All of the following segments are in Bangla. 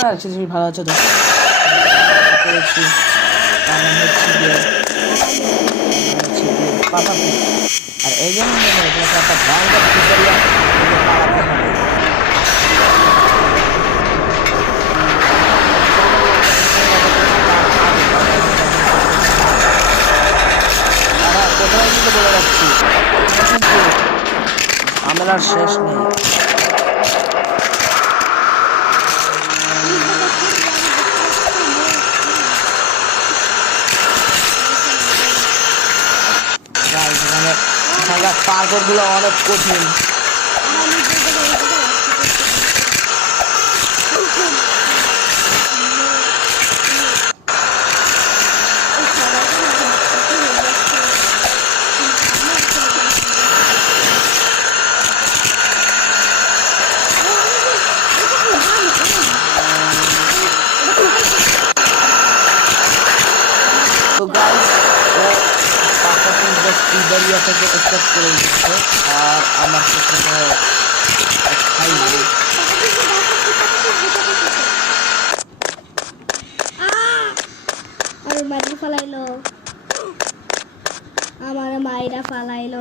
আর কিছু ভালো আছে তো করেছি তার নাম হচ্ছে পাপা আর এই জন্য একটা ভয়ঙ্কর পিজারিয়া পালাতে হবে কোথায় কিন্তু বলে যাচ্ছি আমার আর শেষ নেই পার্কর গুলো অনেক কঠিন তো গাইস পিজারিয়া থেকে স্টার্ট করে দিচ্ছে আর আমার সেখানে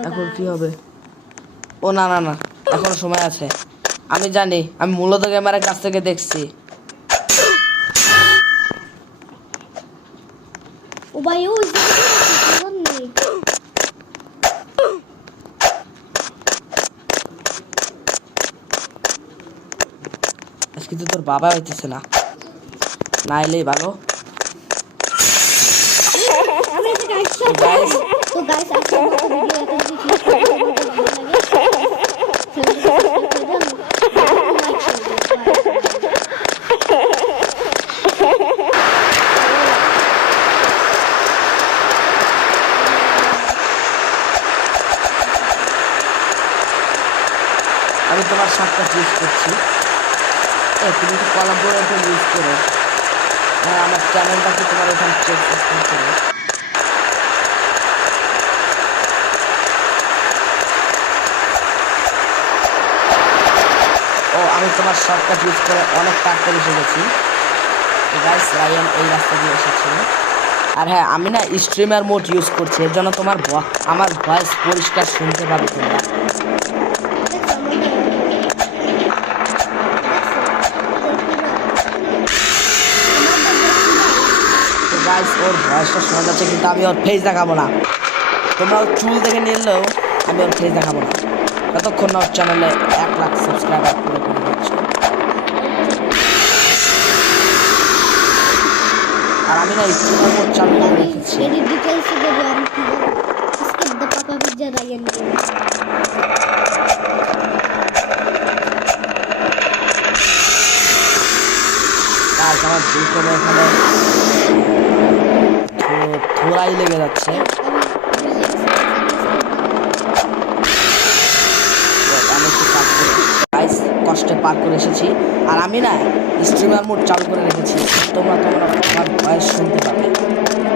এখন কি হবে ও না না না এখন সময় আছে আমি জানি আমি মূলত ক্যামেরার কাছ থেকে দেখছি ও ভাই ও আজকে তো তোর বাবা হইতেছে না না এলেই ভালো আমি তোমার শার্টটা চুজ করছি তুমি একটু কোলাবোরেটর ইউজ করো হ্যাঁ আমার চ্যানেলটাকে তোমার এখানে চেক করো ও আমি তোমার শর্টকাট ইউজ করে অনেক পার করে ফেলেছি গাইস রায়ান এই রাস্তা দিয়ে এসেছে আর হ্যাঁ আমি না স্ট্রিমার মোড ইউজ করছি এর জন্য তোমার আমার ভয়েস পরিষ্কার শুনতে পাবে তোমরা গাইস ওর ভয়েসটা শোনা যাচ্ছে কিন্তু আমি ওর ফেস দেখাবো না তোমরা ওর চুল দেখে নিলেও আমি ওর ফেস দেখাবো না ততক্ষণ না ওর চ্যানেলে 1 লাখ সাবস্ক্রাইবার পুরো করে দিচ্ছি আর আমি না স্ট্রিমার মোড চালু করে রেখেছি আমার বিলকুল এখানে থোড়াই লেগে যাচ্ছে কষ্টে পার করে এসেছি আর আমি না স্ট্রিমার মোড চালু করে রেখেছি তোমরা আমার ভয়েস শুনতে পাবে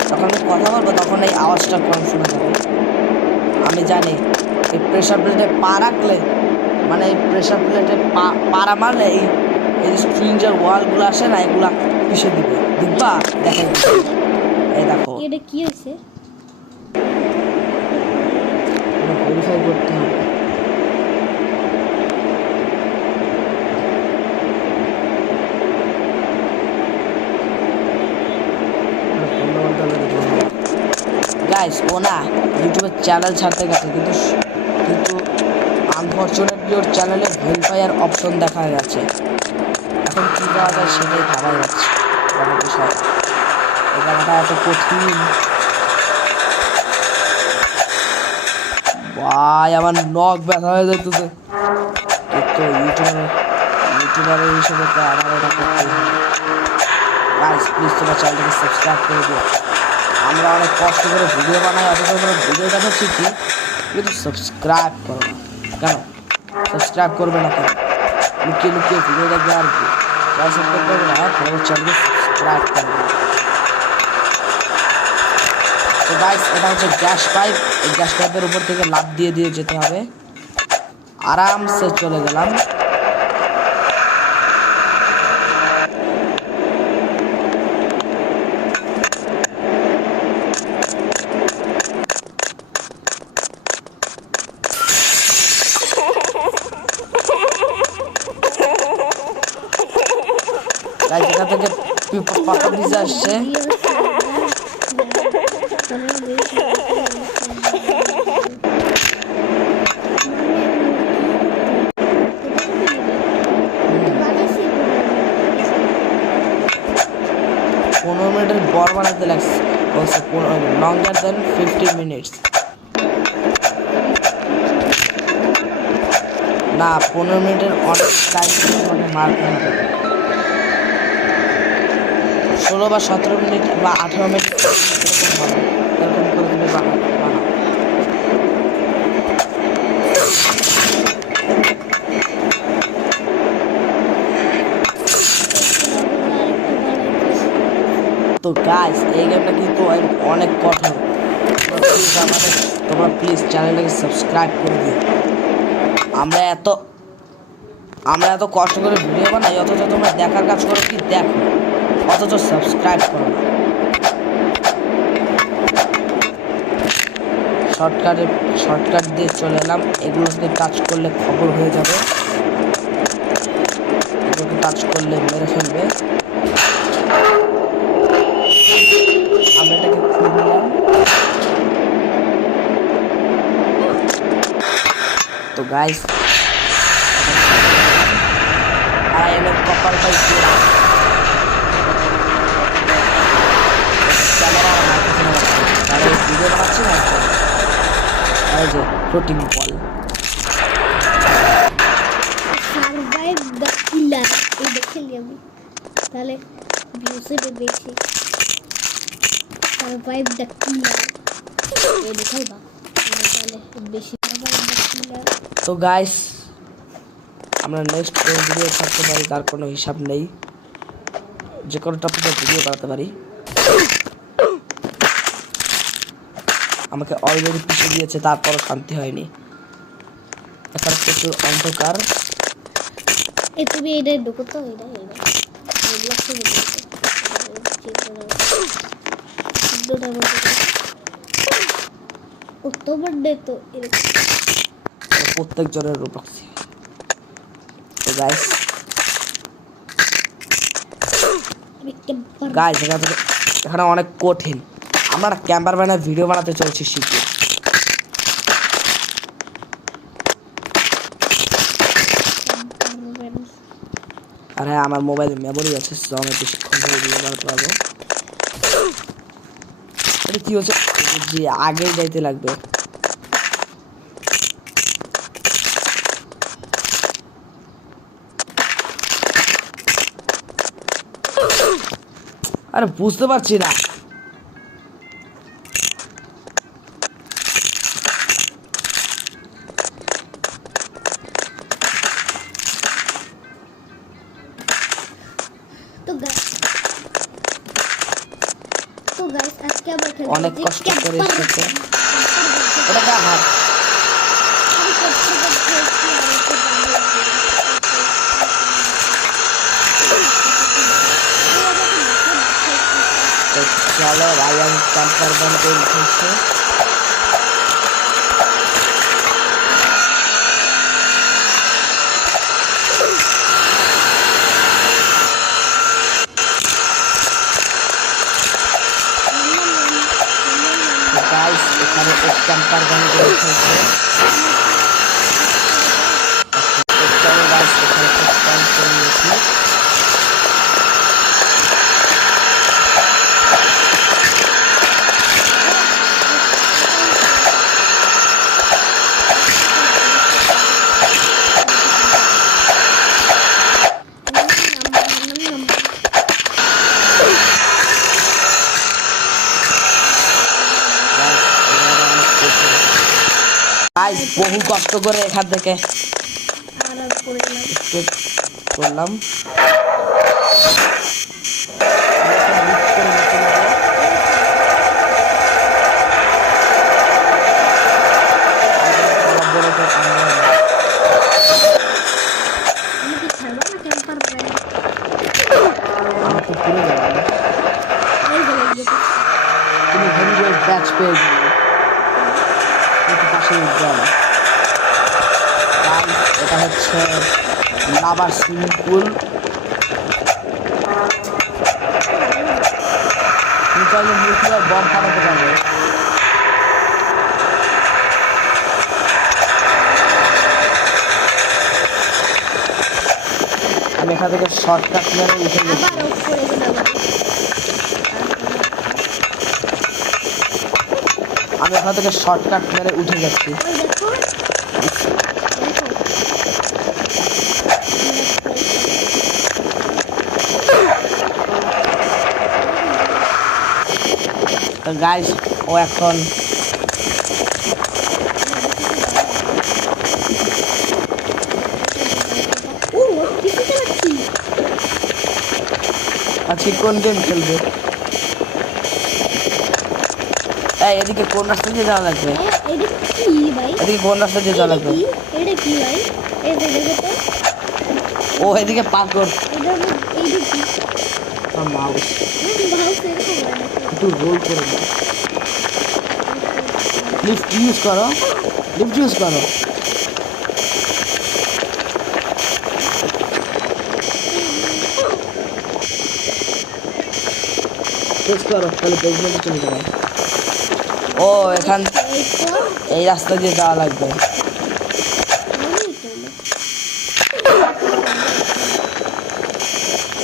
যখন আমি কথা বলবো তখন এই আওয়াজটা কম শোনা যাবে আমি জানি এই প্রেশার প্লেটে পা রাখলে মানে এই প্রেশার প্লেটে পাড়া মারলে এই স্ট্রিঞ্জার ওয়ালগুলো আসে না এগুলা পিষে দিবে দেখবা দেখা যাচ্ছে এই দেখো এটা কি হয়েছে ভেরিফাই করতে হবে গাইস ও না ইউটিউবে চ্যানেল ছাড়তে গেছে কিন্তু আনফরচুনেটলি ওর চ্যানেলে ভেরিফায়ার অপশন দেখা যাচ্ছে এখন কী দেওয়া যায় সেটাই ভাবা যাচ্ছে বড় বিষয় এই জায়গাটা এত কঠিন ভাই আমার নখ ব্যথা হয়ে যেতেছে তো ইউটিউবারের হিসেবে তো আমার এটা করতেই হবে গাইস প্লিজ তোমার চ্যানেলটাকে সাবস্ক্রাইব করে দিও আমরা অনেক কষ্ট করে ভিডিও বানাই অথচ আমরা ভিডিও দেখাচ্ছি কি কিন্তু সাবস্ক্রাইব করো না কেন সাবস্ক্রাইব করবে না কেন লুকিয়ে লুকিয়ে ভিডিও দেখবে আর কি সাবস্ক্রাইব করবে না চ্যানেলকে সাবস্ক্রাইব করবে তো গাইস এটা হচ্ছে গ্যাস পাইপ এই গ্যাস পাইপের উপর থেকে লাফ দিয়ে যেতে হবে আরামসে চলে গেলাম গাইস এখান থেকে পাপা পিজা আসছে। পনেরো মিনিটের বড় বানাতে লাগছে, লঙ্গার দেন 15 মিনিটস। না 15 মিনিটের অনেক টাইম মারতে হবে। 16 বা 17 মিনিট বা 18 মিনিট এরকম হবে, এরকম করে তুমি বানাও। তো গাইস এই গেমটা কিন্তু অনেক কঠোর। তোমরা প্লিজ চ্যানেলটাকে সাবস্ক্রাইব করে দিও। আমরা এত কষ্ট করে ভিডিও বানাই, অথচ তোমরা দেখার কাজ করো কি দেখো, অথচ সাবস্ক্রাইব করো না। শর্টকাট দিয়ে চলে এলাম। এগুলোকে টাচ করলে খবর হয়ে যাবে, এগুলোকে টাচ করলে মেরে ফেলবে। আমরা এটাকে খুললাম। তো guys I am a copper by camera video বানাচ্ছি না, এই যে protein ball survive the killer এই দেখেলি আমি, তাহলে ভিউসে বেশি সারভাইভ দ্য কিলার এই দেখাইবা তাহলে বেশি সারভাইভ দ্য কিলার। তো গাইস আমরা নেক্সট কোন ভিডিও করতে পারি তার কোনো হিসাব নেই, যে কোনো টপিকে ভিডিও বানাতে পারি। আমাকে অলরেডি পিছিয়ে দিয়েছে, তারপরও শান্তি হয়নি। এখন প্রচুর অন্ধকার। এই তুমি এটা ঢুকো তো, এটা অক্টোবর ডে তো প্রত্যেক জনের রূপক্সি। তো গাইস এখানে অনেক কঠিন। আমরা ক্যাম্পার বানায় ভিডিও বানাতে চলছি শিখে। আর হ্যাঁ আমার মোবাইলে মেমোরি আছে, সো আমি বেশিক্ষণ ধরে ভিডিও বানাতে পারবো। এটা কি হচ্ছে যে আগেই যাইতে লাগবে। আরে বুঝতে পারছি না। তো গাইস আজকে আমরা অনেক কষ্ট করে এসেছে। এটা কার হাত? চলো ভাই আমি ক্যাম্পার বানাতে উঠেছি। গাইস এখানে এক ক্যাম্পার বানাতে উঠেছে। চলো গাইস এখানে এক ক্যাম্পার নিয়েছি। বহু কষ্ট করে এখান থেকে করলাম। আমার তো পুরো যাবে, তুমি হেভিওয়েট ব্যাচ পেয়ে যাবে। পাশে এটা হচ্ছে লাভার সুইমিং পুল। সহজে নিউক্লিয়ার বম ফাটাতে পারবে। আমি এখান থেকে শর্টকাট মেরে উঠে গেছি। আবার উপরে গেল আবার। আমি এখান থেকে শর্টকাট মেরে উঠে যাচ্ছি। ওই দেখো তো গাইস ও এখন ও কিছু চালাচ্ছি। আজকে কোন গেম খেলবে? এই এদিকে কোন রাস্তা দিয়ে যাওয়া লাগবে? এটা কি ভাই? এদিকে কোন রাস্তা দিয়ে যাওয়া লাগবে? এটা কি ভাই? এটা দেখো তো। ও এদিকে পাগল। এটা কি? মাউস মাউস এরকম হয় না। একটু রোল করে দাও। লিফট ইউজ করো, লিফট ইউজ করো। ইউজ করো তাহলে বেসমেন্টে চলে যাবে। ও এখান এই রাস্তা দিয়ে যাওয়া লাগবে।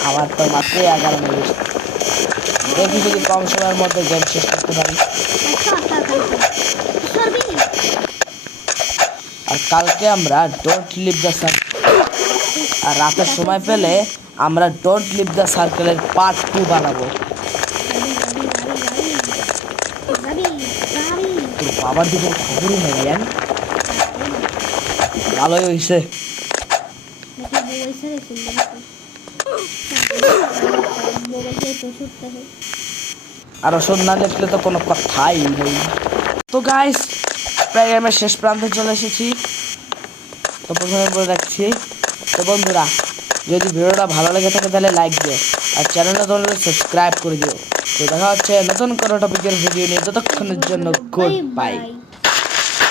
আমার তো মাত্র 11 মিনিট। দেখি যদি কম সময়ের মধ্যে গেম শেষ করতে পারি। আর কালকে আমরা ডোন্ট লিভ দ্য সার্কেল, আর রাতের সময় পেলে আমরা ডোন্ট লিভ দ্য সার্কেলের পার্ট 2 বানাবো। তোর বাবার দিকে খবরই নেই জ্ঞান। ভালোই হয়েছে। আর ওষুধ না দেখলে তো কোনো কথাই নেই। তো গাইস প্রায় আমি শেষ প্রান্তে চলে এসেছি। তো প্রথমে বলে রাখছি, তো বন্ধুরা যদি ভিডিওটা ভালো লেগে থাকে তাহলে লাইক দিও, আর চ্যানেলটা তাহলে সাবস্ক্রাইব করে দিও। তো দেখা হচ্ছে নতুন কোনো টপিকের ভিডিও নিয়ে, ততক্ষণের জন্য গুড বাই।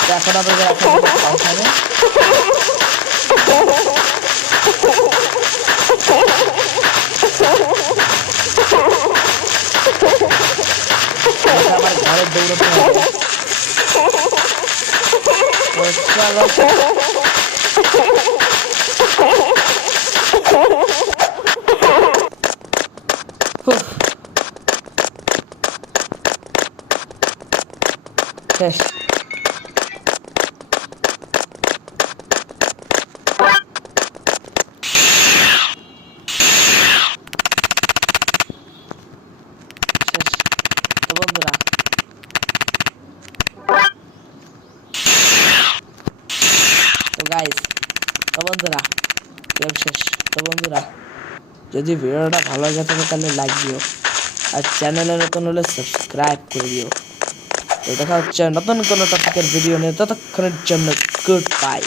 তো এখন আপনাদের এখন হবে আমার ঘরে দৌড়াতে হবে। শেষ। তো বন্ধুরা গাইস, তো বন্ধুরা গেম শেষ। তো বন্ধুরা যদি ভিডিওটা ভালো লাগে থাকে তাহলে লাইক দিও, আর চ্যানেলে নতুন হলে সাবস্ক্রাইব করে দিও। তো দেখা হচ্ছে নতুন কোনো টপিকের ভিডিও নিয়ে, ততক্ষণের জন্য গুড বাই।